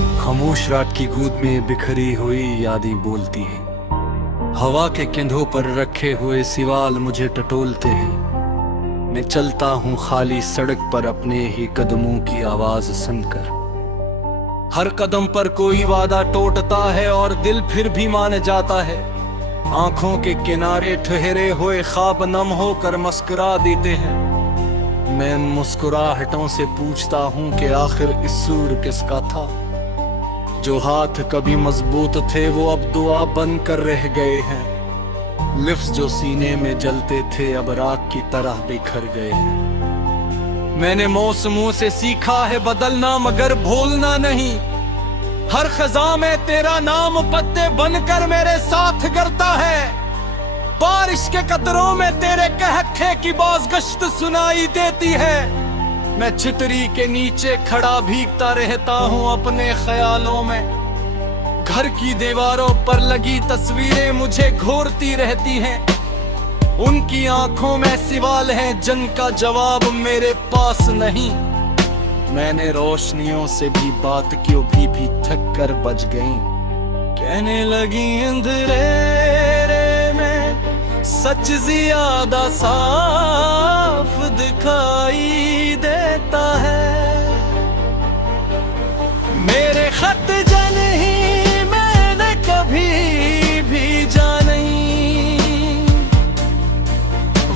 खामोश रात की गूंज में बिखरी हुई यादें बोलती हैं। हवा के कंधों पर रखे हुए सिवाल मुझे टटोलते हैं। मैं चलता हूँ खाली सड़क पर अपने ही कदमों की आवाज सुनकर। हर कदम पर कोई वादा टूटता है और दिल फिर भी मान जाता है। आंखों के किनारे ठहरे हुए ख्वाब नम होकर मुस्कुरा देते हैं। मैं मुस्कुराहटों से पूछता हूँ कि आखिर इस सूर किसका था। जो हाथ कभी मजबूत थे वो अब दुआ बनकर रह गए हैं। लिफ्ट जो सीने में जलते थे अब राख की तरह बिखर गए हैं। मैंने मौसमों से सीखा है बदलना मगर भूलना नहीं। हर खजा में तेरा नाम पत्ते बनकर मेरे साथ गिरता है। बारिश के कतरों में तेरे कहके की बाज़गश्त सुनाई देती है। मैं छितरी के नीचे खड़ा भीगता रहता हूँ अपने ख्यालों में। घर की दीवारों पर लगी तस्वीरें मुझे घूरती रहती हैं। उनकी आंखों में सवाल हैं जिनका जवाब मेरे पास नहीं। मैंने रोशनियों से भी बात की भी थक कर बच गई। कहने लगी अंधेरे में सच ज्यादा साफ दिखाई देता है। मेरे खत जन ही मैंने कभी भी जानी।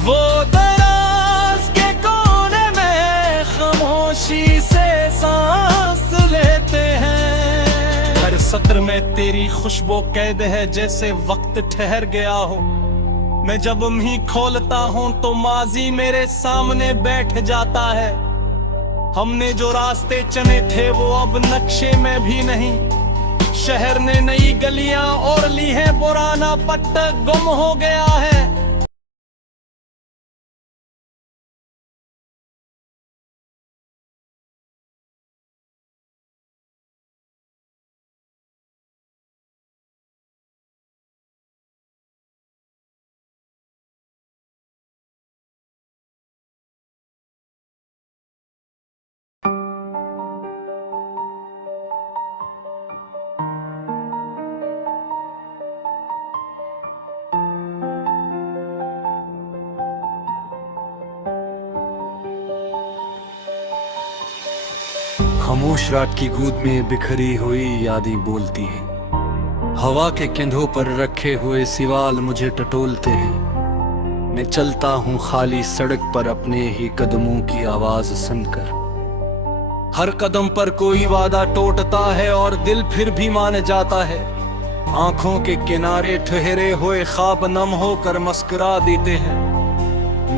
वो दराज के कोने में खामोशी से सांस लेते हैं। हर सत्र में तेरी खुशबू कैद है जैसे वक्त ठहर गया हो। मैं जब ही खोलता हूँ तो माजी मेरे सामने बैठ जाता है। हमने जो रास्ते चुने थे वो अब नक्शे में भी नहीं। शहर ने नई गलियां और ली है, पुराना पट्टा गुम हो गया है। खामोश रात की गूंज में बिखरी हुई यादें बोलती हैं। हवा के कंधों पर रखे हुए सिवाल मुझे टटोलते हैं। मैं चलता हूँ खाली सड़क पर अपने ही कदमों की आवाज सुनकर। हर कदम पर कोई वादा टूटता है और दिल फिर भी मान जाता है। आंखों के किनारे ठहरे हुए ख्वाब नम होकर मुस्कुरा देते हैं।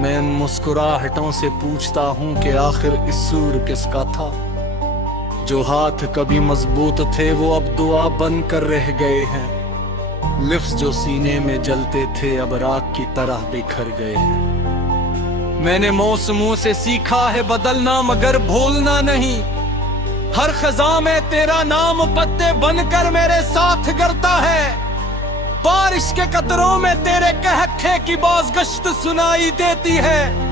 मैं मुस्कुराहटों से पूछता हूँ कि आखिर इस सूर किसका था। जो हाथ कभी मजबूत थे वो अब दुआ बनकर रह गए हैं। लिफ्ट जो सीने में जलते थे अब राख की तरह बिखर गए हैं। मैंने मौसमों से सीखा है बदलना मगर भूलना नहीं। हर खजा में तेरा नाम पत्ते बनकर मेरे साथ गिरता है। बारिश के कतरों में तेरे कहके की बाज़गश्त सुनाई देती है।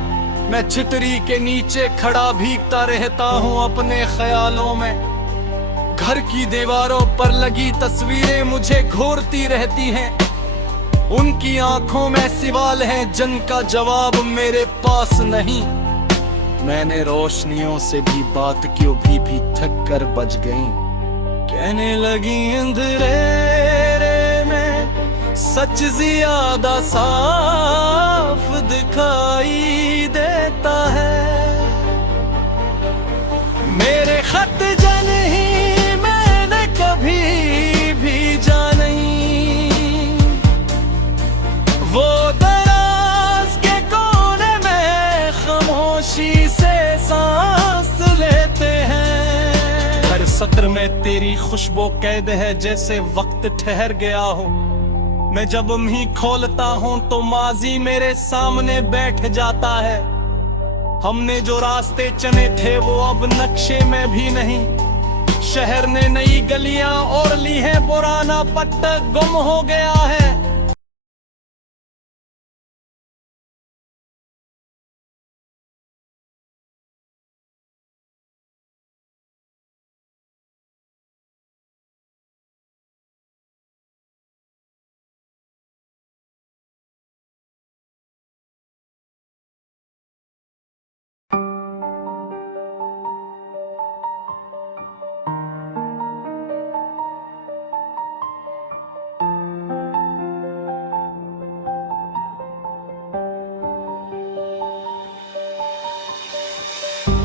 मैं छितरी के नीचे खड़ा भीगता रहता हूँ अपने ख्यालों में। घर की दीवारों पर लगी तस्वीरें मुझे घूरती रहती हैं। उनकी आंखों में सवाल हैं जिनका जवाब मेरे पास नहीं। मैंने रोशनियों से भी बात की भी थक कर बच गई। कहने लगी अंधेरे में सच ज्यादा साफ दिखाई देता है। मेरे खत जन ही मैंने कभी भी जानी। वो दराज के कोने में खामोशी से सांस लेते हैं। हर सत्र में तेरी खुशबू कैद है जैसे वक्त ठहर गया हो। मैं जब ही खोलता हूँ तो माजी मेरे सामने बैठ जाता है। हमने जो रास्ते चुने थे वो अब नक्शे में भी नहीं। शहर ने नई गलियां और ली है, पुराना पट्टा गुम हो गया है।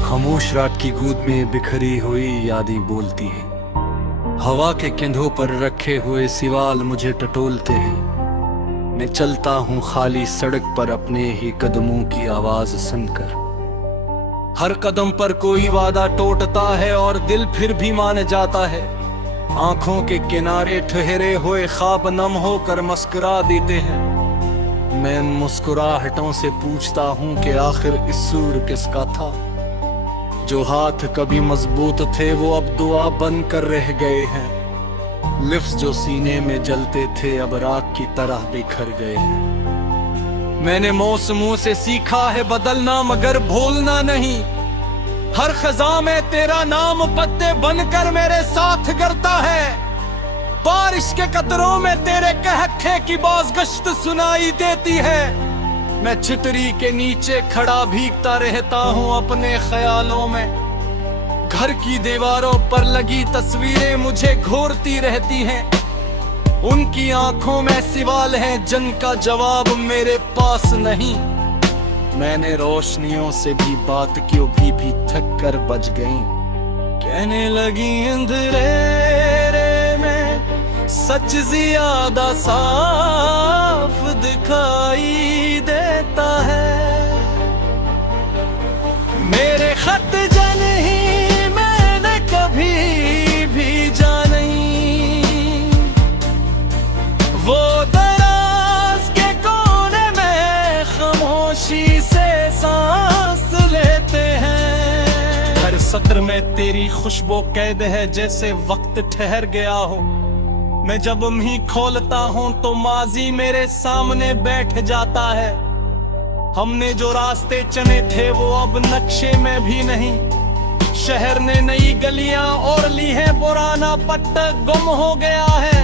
खामोश रात की गूद में बिखरी हुई यादें बोलती हैं। हवा के कंधों पर रखे हुए सिवाल मुझे टटोलते हैं। मैं चलता हूँ खाली सड़क पर अपने ही कदमों की आवाज सुनकर। हर कदम पर कोई वादा टूटता है और दिल फिर भी मान जाता है। आंखों के किनारे ठहरे हुए ख्वाब नम होकर मुस्कुरा देते हैं। मैं मुस्कुराहटों से पूछता हूँ कि आखिर इस सूर किसका था। जो हाथ कभी मजबूत थे वो अब दुआ बन कर रह गए हैं। लिफ्ट जो सीने में जलते थे अब राख की तरह बिखर गए हैं। मैंने मौसमों से सीखा है बदलना मगर भूलना नहीं। हर खजा में तेरा नाम पत्ते बनकर मेरे साथ गिरता है। बारिश के कतरों में तेरे कहखे की बाज़गश्त सुनाई देती है। मैं छितरी के नीचे खड़ा भीगता रहता हूँ अपने ख्यालों में। घर की दीवारों पर लगी तस्वीरें मुझे घूरती रहती हैं। उनकी आंखों में सवाल हैं जिनका जवाब मेरे पास नहीं। मैंने रोशनियों से भी बात की भी थक कर बज गई। कहने लगी अंधेरे में सच ज्यादा साफ दिखाई देता है। मेरे खत जन ही मैंने कभी भी जानी। वो दराज के कोने में खामोशी से सांस लेते हैं। हर सत्र में तेरी खुशबू कैद है जैसे वक्त ठहर गया हो। मैं जब ही खोलता हूँ तो माजी मेरे सामने बैठ जाता है। हमने जो रास्ते चने थे वो अब नक्शे में भी नहीं। शहर ने नई गलियां और ली है, पुराना पट्टा गुम हो गया है।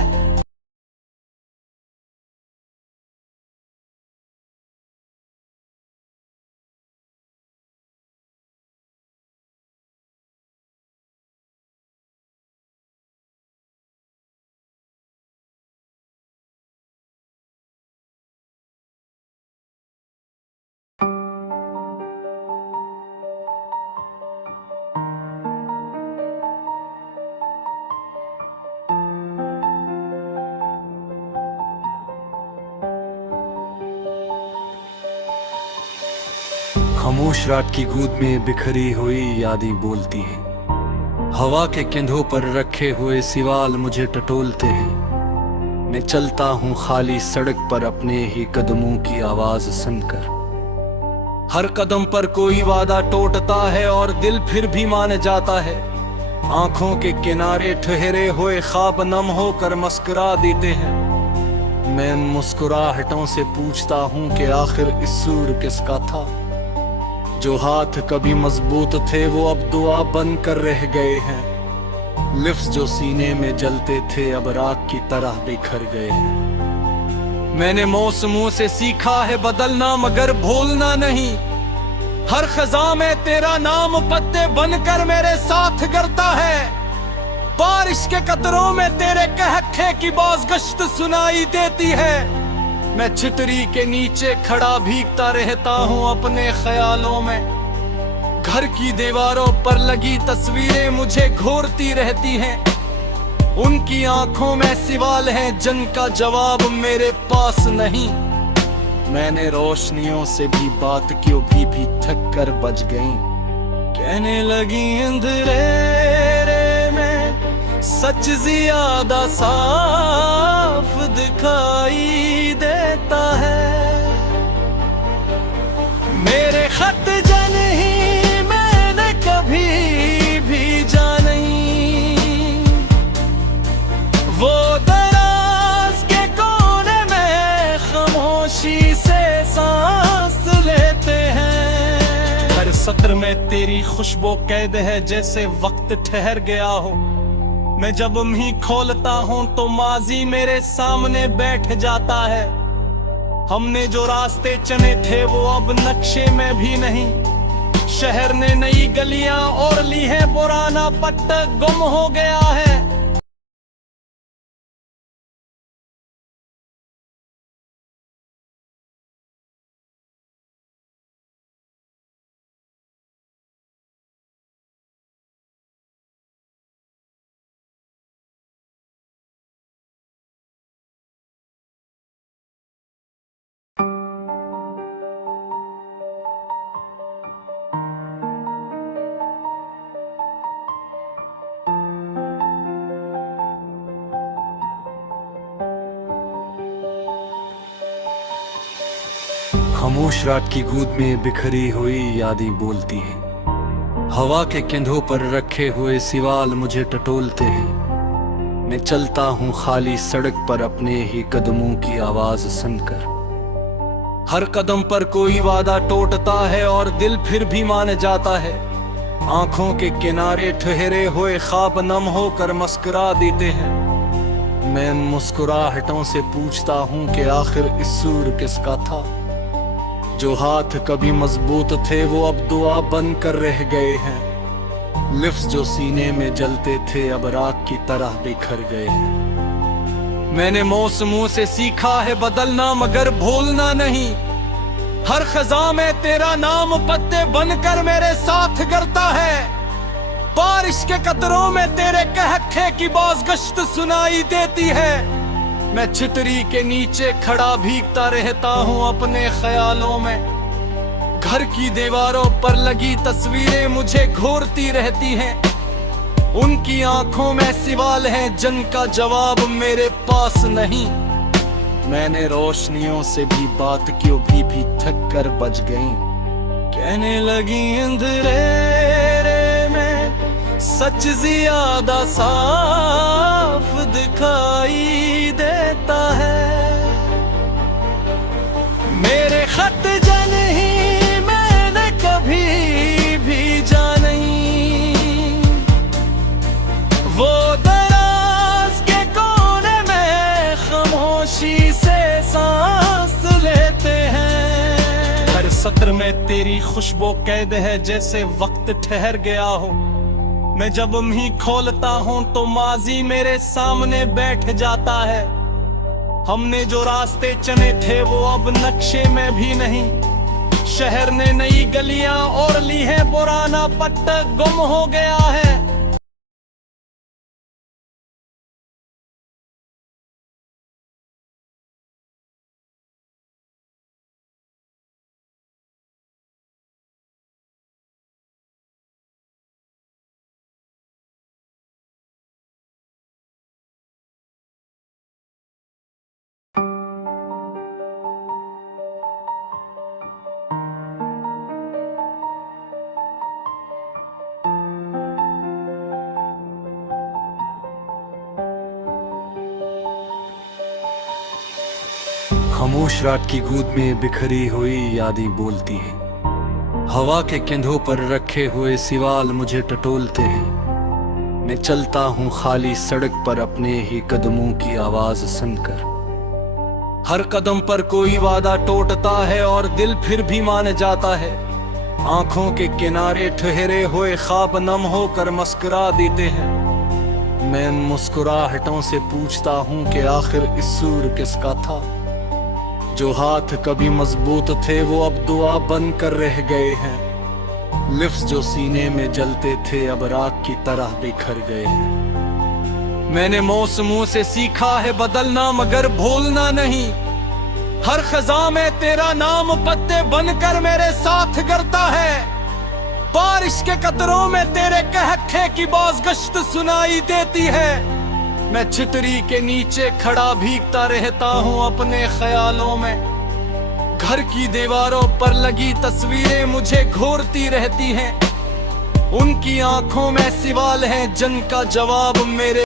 खामोश रात की गूद में बिखरी हुई यादें बोलती हैं। हवा के कंधों पर रखे हुए सिवाल मुझे टटोलते हैं। मैं चलता हूँ खाली सड़क पर अपने ही कदमों की आवाज सुनकर। हर कदम पर कोई वादा टूटता है और दिल फिर भी मान जाता है। आंखों के किनारे ठहरे हुए ख्वाब नम होकर मुस्कुरा देते हैं। मैं मुस्कुराहटों से पूछता हूँ कि आखिर इस सूर किसका था। जो हाथ कभी मजबूत थे वो अब दुआ बन कर रह गए हैं। लिफ्ट जो सीने में जलते थे अब राख की तरह बिखर गए हैं। मैंने मौसमों से सीखा है बदलना मगर भूलना नहीं। हर खजा में तेरा नाम पत्ते बनकर मेरे साथ गिरता है। बारिश के कतरों में तेरे कहखे की बाज़गश्त सुनाई देती है। मैं छितरी के नीचे खड़ा भीगता रहता हूँ अपने ख्यालों में। घर की दीवारों पर लगी तस्वीरें मुझे घूरती रहती हैं। उनकी आंखों में सवाल हैं जिनका जवाब मेरे पास नहीं। मैंने रोशनियों से भी बात की भी थक कर बज गई। कहने लगी अंधेरे में सच ज्यादा साफ दिखाई देता है। मेरे खत जन ही मैंने कभी भी जानी। वो दराज के कोने में खामोशी से सांस लेते हैं। हर सत्र में तेरी खुशबू कैद है जैसे वक्त ठहर गया हो। मैं जब ही खोलता हूँ तो माजी मेरे सामने बैठ जाता है। हमने जो रास्ते चने थे वो अब नक्शे में भी नहीं। शहर ने नई गलियां और ली है, पुराना पट्टा गुम हो गया है। खामोश रात की गूद में बिखरी हुई यादें बोलती है। हवा के कंधों पर रखे हुए सवाल मुझे टटोलते हैं। मैं चलता हूँ खाली सड़क पर अपने ही कदमों की आवाज सुनकर। हर कदम पर कोई वादा टूटता है और दिल फिर भी मान जाता है। आंखों के किनारे ठहरे हुए ख्वाब नम होकर मुस्कुरा देते हैं। मैं मुस्कुराहटों से पूछता हूँ कि आखिर इस सूर किसका था। जो हाथ कभी मजबूत थे वो अब दुआ बनकर रह गए हैं। लिफ्ट जो सीने में जलते थे अब राख की तरह बिखर गए हैं। मैंने मौसमों से सीखा है बदलना मगर भूलना नहीं। हर खजा में तेरा नाम पत्ते बनकर मेरे साथ गिरता है। बारिश के कतरों में तेरे कहखे की बाज़गश्त सुनाई देती है। मैं छितरी के नीचे खड़ा भीगता रहता हूँ अपने ख्यालों में। घर की दीवारों पर लगी तस्वीरें मुझे घूरती रहती हैं। उनकी आंखों में सवाल हैं जिनका जवाब मेरे पास नहीं। मैंने रोशनियों से भी बात की भी थक कर बच गई। कहने लगी अंधेरे में सच ज्यादा साफ दिखाई देता है। मेरे खत जन ही मैंने कभी भी नहीं। वो दराज के कोने में खामोशी से सांस लेते हैं। हर सत्र में तेरी खुशबू कैद है जैसे वक्त ठहर गया हो। मैं जब ही खोलता हूँ तो माजी मेरे सामने बैठ जाता है। हमने जो रास्ते चुने थे वो अब नक्शे में भी नहीं। शहर ने नई गलियां और ली है, पुराना पट्टा गुम हो गया है। खामोश रात की गूद में बिखरी हुई यादें बोलती है। हवा के कंधों पर रखे हुए सवाल मुझे टटोलते हैं। मैं चलता हूँ खाली सड़क पर अपने ही कदमों की आवाज सुनकर। हर कदम पर कोई वादा टूटता है और दिल फिर भी मान जाता है। आंखों के किनारे ठहरे हुए ख्वाब नम होकर मुस्कुरा देते हैं। मैं मुस्कुराहटों से पूछता हूँ कि आखिर इस सूर किसका था। जो हाथ कभी मजबूत थे वो अब दुआ बनकर रह गए हैं। लिफ्ट जो सीने में जलते थे अब राख की तरह बिखर गए हैं। मैंने मौसमों से सीखा है बदलना मगर भूलना नहीं। हर खजा में तेरा नाम पत्ते बनकर मेरे साथ गिरता है। बारिश के कतरों में तेरे कहखे की बाज़गश्त सुनाई देती है। मैं छितरी के नीचे खड़ा भीगता रहता हूँ अपने ख्यालों में। घर की दीवारों पर लगी तस्वीरें मुझे घूरती रहती हैं। उनकी आंखों में सवाल हैं जिनका जवाब मेरे